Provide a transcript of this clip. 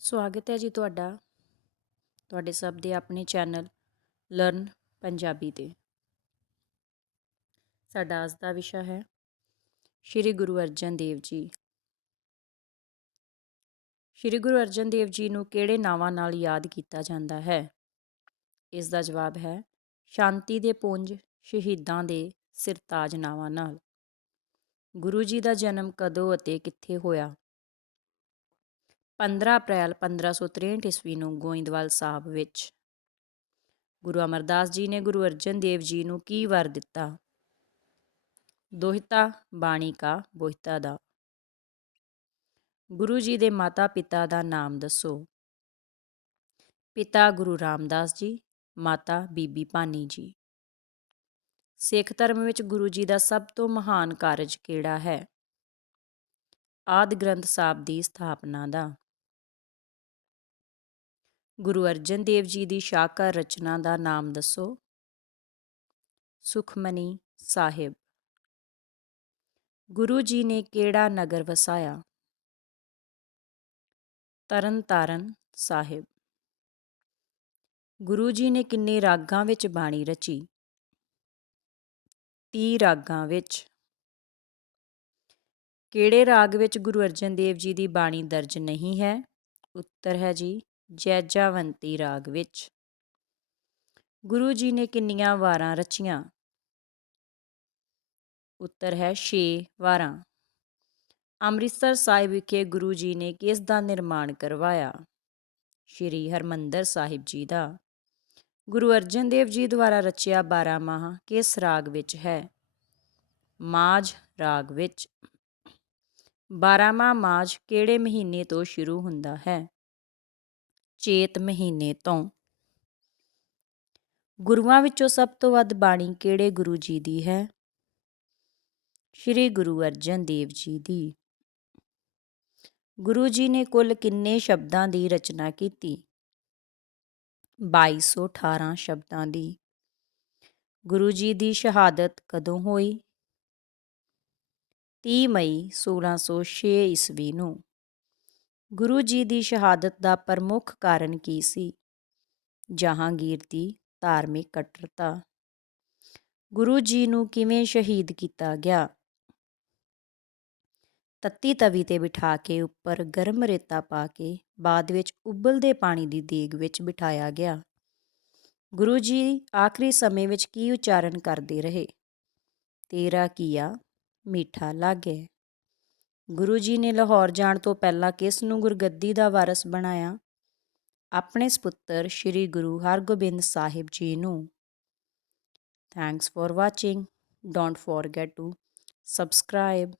ਸਵਾਗਤ ਹੈ ਜੀ ਤੁਹਾਡਾ, ਤੁਹਾਡੇ ਸਭ ਦੇ ਆਪਣੇ ਚੈਨਲ ਲਰਨ ਪੰਜਾਬੀ ਤੇ। ਸਾਡਾ ਅੱਜ ਦਾ ਵਿਸ਼ਾ ਹੈ ਸ੍ਰੀ ਗੁਰੂ ਅਰਜਨ ਦੇਵ ਜੀ। ਸ੍ਰੀ ਗੁਰੂ ਅਰਜਨ ਦੇਵ ਜੀ ਨੂੰ ਕਿਹੜੇ ਨਾਵਾਂ ਨਾਲ ਯਾਦ ਕੀਤਾ ਜਾਂਦਾ ਹੈ? ਇਸ ਦਾ ਜਵਾਬ ਹੈ ਸ਼ਾਂਤੀ ਦੇ ਪੁੰਜ ਸ਼ਹੀਦਾਂ ਦੇ ਸਿਰਤਾਜ ਨਾਵਾਂ ਨਾਲ। ਗੁਰੂ ਜੀ ਦਾ ਜਨਮ ਕਦੋਂ ਅਤੇ ਕਿੱਥੇ ਹੋਇਆ? 15 ਅਪ੍ਰੈਲ 1563 ਈਸਵੀ ਨੂੰ ਗੋਇੰਦਵਾਲ ਸਾਹਿਬ ਵਿੱਚ। ਗੁਰੂ ਅਮਰਦਾਸ ਜੀ ਨੇ ਗੁਰੂ ਅਰਜਨ ਦੇਵ ਜੀ ਨੂੰ ਕੀ ਵਰ ਦਿੱਤਾ? ਦੋਹਿਤਾ ਬਾਣੀ ਕਾ ਬੋਹਿਤਾ ਦਾ। ਗੁਰੂ ਜੀ ਦੇ ਮਾਤਾ ਪਿਤਾ ਦਾ ਨਾਮ ਦੱਸੋ। ਪਿਤਾ ਗੁਰੂ ਰਾਮਦਾਸ ਜੀ, ਮਾਤਾ ਬੀਬੀ ਭਾਨੀ ਜੀ। ਸਿੱਖ ਧਰਮ ਵਿੱਚ ਗੁਰੂ ਜੀ ਦਾ ਸਭ ਤੋਂ ਮਹਾਨ ਕਾਰਜ ਕਿਹੜਾ ਹੈ? ਆਦ ਗ੍ਰੰਥ ਸਾਹਿਬ ਦੀ ਸਥਾਪਨਾ ਦਾ। ਗੁਰੂ ਅਰਜਨ ਦੇਵ ਜੀ ਦੀ ਸ਼ਾਕਰ ਰਚਨਾ ਦਾ ਨਾਮ ਦੱਸੋ। ਸੁਖਮਨੀ ਸਾਹਿਬ। ਗੁਰੂ ਜੀ ਨੇ ਕਿਹੜਾ ਨਗਰ ਵਸਾਇਆ? ਤਰਨਤਾਰਨ ਸਾਹਿਬ। ਗੁਰੂ ਜੀ ਨੇ ਕਿੰਨੇ ਰਾਗਾਂ ਵਿੱਚ ਬਾਣੀ ਰਚੀ? 30 ਰਾਗਾਂ ਵਿੱਚ। ਕਿਹੜੇ ਰਾਗ ਵਿੱਚ ਗੁਰੂ ਅਰਜਨ ਦੇਵ ਜੀ ਦੀ ਬਾਣੀ ਦਰਜ ਨਹੀਂ ਹੈ? ਉੱਤਰ ਹੈ ਜੀ। ਜੈਜਾਵੰਤੀ ਰਾਗ ਵਿੱਚ। ਗੁਰੂ ਜੀ ਨੇ ਕਿੰਨੀਆਂ ਵਾਰਾਂ ਰਚੀਆਂ। ਉੱਤਰ ਹੈ 6 ਵਾਰਾਂ। ਅੰਮ੍ਰਿਤਸਰ ਸਾਹਿਬ ਵਿਖੇ ਗੁਰੂ ਜੀ ਨੇ ਕਿਸ ਦਾ ਨਿਰਮਾਣ ਕਰਵਾਇਆ? ਸ਼੍ਰੀ ਹਰਮੰਦਰ ਸਾਹਿਬ ਜੀ ਦਾ। ਗੁਰੂ ਅਰਜਨ ਦੇਵ ਜੀ ਦੁਆਰਾ ਰਚਿਆ 12 ਮਾਹ ਕਿਸ ਰਾਗ ਵਿੱਚ ਹੈ? ਮਾਝ ਰਾਗ ਵਿੱਚ। 12ਵਾਂ ਮਾਝ ਕਿਹੜੇ ਮਹੀਨੇ ਤੋਂ ਸ਼ੁਰੂ ਹੁੰਦਾ ਹੈ? ਚੇਤ ਮਹੀਨੇ ਤੋਂ। ਗੁਰੂਆਂ ਵਿੱਚੋਂ ਸਭ ਤੋਂ ਵੱਧ ਬਾਣੀ ਕਿਹੜੇ ਗੁਰੂ ਜੀ ਦੀ ਹੈ? ਸ਼੍ਰੀ ਗੁਰੂ ਅਰਜਨ ਦੇਵ ਜੀ ਦੀ। ਗੁਰੂ ਜੀ ਨੇ ਕੁੱਲ ਕਿੰਨੇ ਸ਼ਬਦਾਂ ਦੀ ਰਚਨਾ ਕੀਤੀ? 2218 ਸ਼ਬਦਾਂ ਦੀ। ਗੁਰੂ ਜੀ ਦੀ ਸ਼ਹਾਦਤ ਕਦੋਂ ਹੋਈ? 30 ਮਈ 1606 ਈਸਵੀ ਨੂੰ। ਗੁਰੂ ਜੀ ਦੀ ਸ਼ਹਾਦਤ ਦਾ ਪ੍ਰਮੁੱਖ ਕਾਰਨ ਕੀ ਸੀ? ਜਹਾਂਗੀਰ ਦੀ ਧਾਰਮਿਕ ਕੱਟੜਤਾ ਗੁਰੂ ਜੀ ਨੂੰ ਕਿਵੇਂ ਸ਼ਹੀਦ ਕੀਤਾ ਗਿਆ? ਤੱਤੀ ਤਵੀ ਤੇ ਬਿਠਾ ਕੇ ਉੱਪਰ ਗਰਮ ਰੇਤਾ ਪਾ ਕੇ ਬਾਅਦ ਵਿੱਚ ਉਬਲਦੇ ਪਾਣੀ ਦੀ ਦੇਗ ਵਿੱਚ ਬਿਠਾਇਆ ਗਿਆ। ਗੁਰੂ ਜੀ ਆਖਰੀ ਸਮੇਂ ਵਿੱਚ ਕੀ ਉਚਾਰਨ ਕਰਦੇ ਰਹੇ? ਤੇਰਾ ਕੀਆ, ਮਿੱਠਾ ਲਾਗੇ। ਗੁਰੂ ਜੀ ਨੇ ਲਾਹੌਰ ਜਾਣ ਤੋਂ ਪਹਿਲਾਂ ਕਿਸ ਨੂੰ ਗੁਰਗੱਦੀ ਦਾ ਵਾਰਸ ਬਣਾਇਆ? ਆਪਣੇ ਸੁਪੁੱਤਰ ਸ੍ਰੀ ਗੁਰੂ ਹਰਗੋਬਿੰਦ ਸਾਹਿਬ ਜੀ ਨੂੰ। Thanks for watching don't forget to subscribe